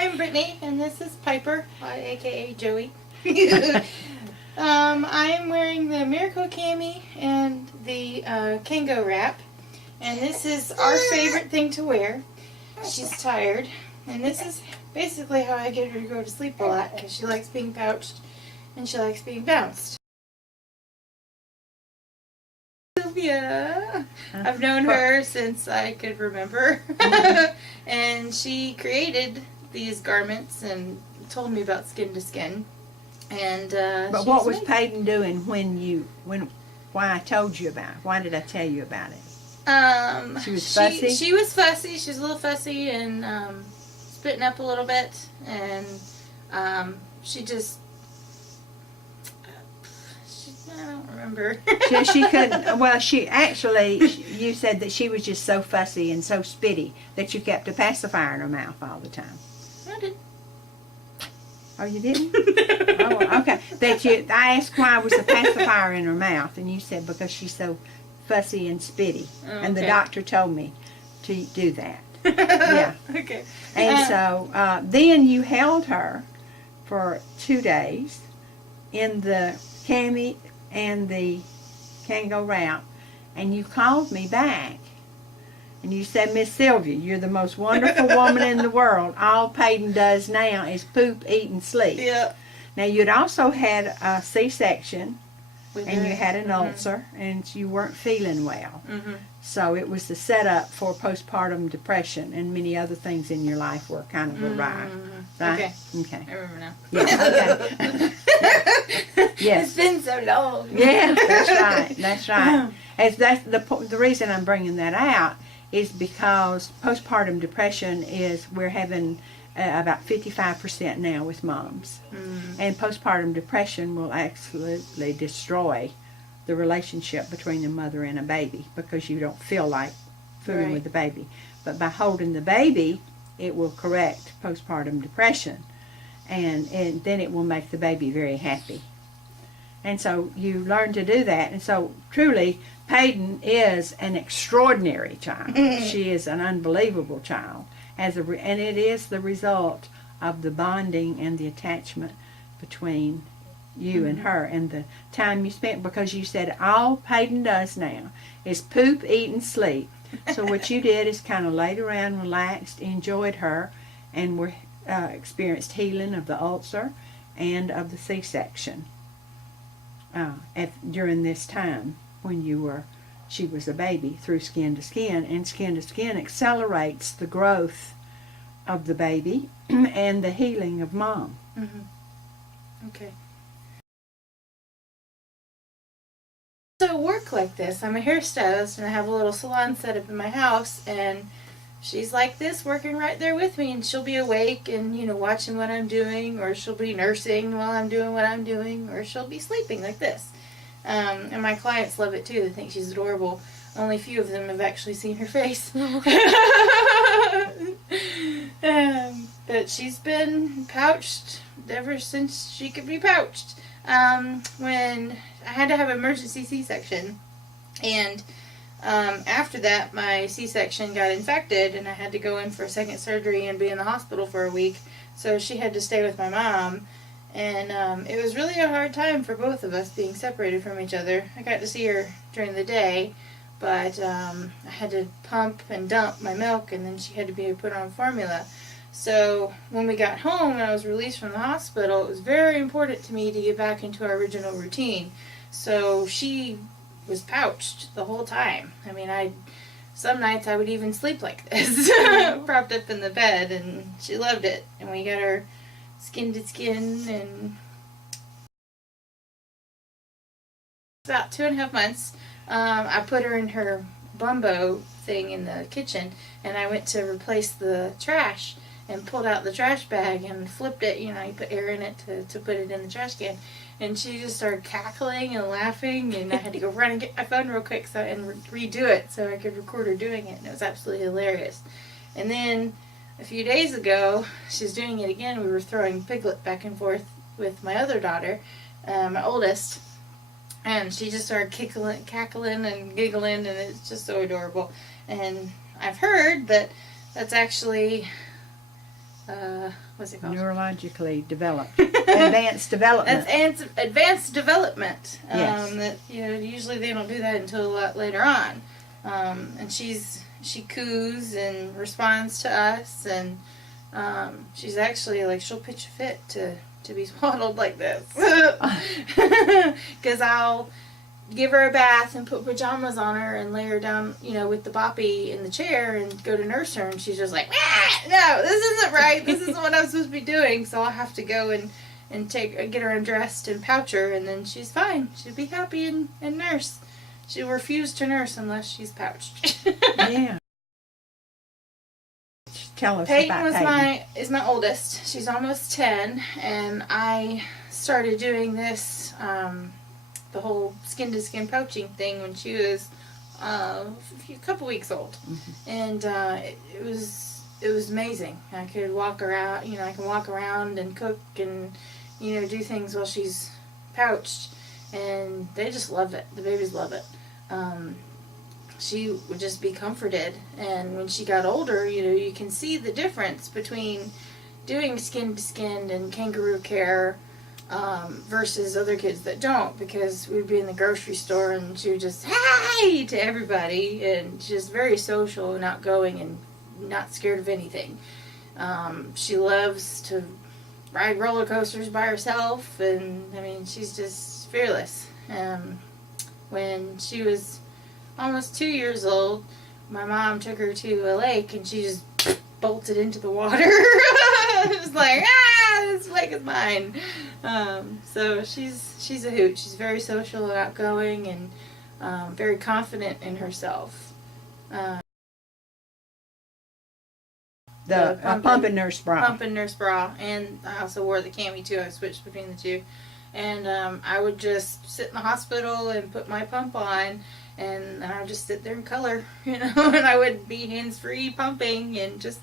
I'm Brittany, and this is Piper, aka Joey. I'm wearing the Miracle Cami and the Kango wrap, and this is our favorite thing to wear. She's tired, and this is basically how I get her to go to sleep a lot, because she likes being pouched and she likes being bounced. Sylvia. I've known her since I could remember. And she created these garments and told me about Skin to Skin. And but what was Peyton doing why I told you about it? Why did I tell you about it? She was fussy? She was fussy. She was a little fussy and spitting up a little bit. And she just... I don't remember. She couldn't. Well, you said that she was just so fussy and so spitty that you kept a pacifier in her mouth all the time. I didn't. Oh, you didn't? Oh, okay. I asked why was the pacifier in her mouth, and you said because she's so fussy and spitty. Oh, okay. And the doctor told me to do that. Yeah. Okay. And so then you held her for 2 days in the cami and the Kango wrap, and you called me back and you said, Miss Sylvia, you're the most wonderful woman in the world. All Peyton does now is poop, eat, and sleep. Yeah. Now you'd also had a C-section and you had an ulcer and you weren't feeling well. So it was the setup for postpartum depression, and many other things in your life were kind of awry. Right? Okay. I remember now. Yeah, okay. Yes. It's been so long. Yeah, that's right. That's right. That's the reason I'm bringing that out is because postpartum depression we're having about 55% now with moms. And postpartum depression will absolutely destroy the relationship between the mother and a baby because you don't feel like fooling with the baby. But by holding the baby, it will correct postpartum depression, and then it will make the baby very happy. And so you learn to do that. And so truly, Peyton is an extraordinary child. She is an unbelievable child, and it is the result of the bonding and the attachment between you and her, and the time you spent, because you said all Peyton does now is poop, eat, and sleep. So what you did is kind of laid around, relaxed, enjoyed her, and experienced healing of the ulcer and of the C-section during this time when she was a baby, through Skin to Skin. And Skin to Skin accelerates the growth of the baby and the healing of mom. Okay. So work like this. I'm a hairstylist and I have a little salon set up in my house, and she's like this, working right there with me, and she'll be awake and watching what I'm doing, or she'll be nursing while I'm doing what I'm doing, or she'll be sleeping like this. And my clients love it too. They think she's adorable. Only a few of them have actually seen her face. But she's been pouched ever since she could be pouched. When I had to have an emergency C-section, and after that my C-section got infected and I had to go in for a second surgery and be in the hospital for a week, so she had to stay with my mom, and it was really a hard time for both of us being separated from each other. I got to see her during the day, but I had to pump and dump my milk, and then she had to be put on formula. So when we got home and I was released from the hospital, it was very important to me to get back into our original routine. So she was pouched the whole time. I mean, some nights I would even sleep like this, propped up in the bed, and she loved it. And we got her Skin to Skin, and about 2.5 months. I put her in her Bumbo thing in the kitchen, and I went to replace the trash and pulled out the trash bag and flipped it. You put air in it to put it in the trash can. And she just started cackling and laughing, and I had to go run and get my phone real quick and redo it so I could record her doing it, and it was absolutely hilarious. And then a few days ago, she's doing it again. We were throwing Piglet back and forth with my other daughter, my oldest, and she just started cackling and giggling, and it's just so adorable. And I've heard that that's actually what's it called? Neurologically developed. Advanced development. That's advanced development. Yes. That, usually they don't do that until a lot later on. And she coos and responds to us, and she's actually like, she'll pitch a fit to be swaddled like this. Because I'll give her a bath and put pajamas on her and lay her down, with the boppy in the chair and go to nurse her, and she's just like, no, this isn't right. This isn't what I'm supposed to be doing. So I'll have to go and get her undressed and pouch her, and then she's fine. She'll be happy and nurse. She'll refuse to nurse unless she's pouched. Yeah. Tell us Peyton about Peyton. is my oldest. She's almost 10, and I started doing this, the whole skin-to-skin pouching thing when she was a couple weeks old. Mm-hmm. And it was amazing. I could walk around, I can walk around and cook and, do things while she's pouched, and they just love it. The babies love it. She would just be comforted, and when she got older, you can see the difference between doing skin-to-skin and kangaroo care versus other kids that don't, because we'd be in the grocery store and she would just hi to everybody, and just very social and outgoing and not scared of anything. She loves to ride roller coasters by herself, and she's just fearless. When she was almost 2 years old, my mom took her to a lake, and she just bolted into the water. It was like, this lake is mine. So she's a hoot. She's very social and outgoing, and very confident in herself. The pump and nurse bra. Pump and nurse bra, and I also wore the cami too. I switched between the two, and I would just sit in the hospital and put my pump on, and I would just sit there and color, and I would be hands-free pumping and just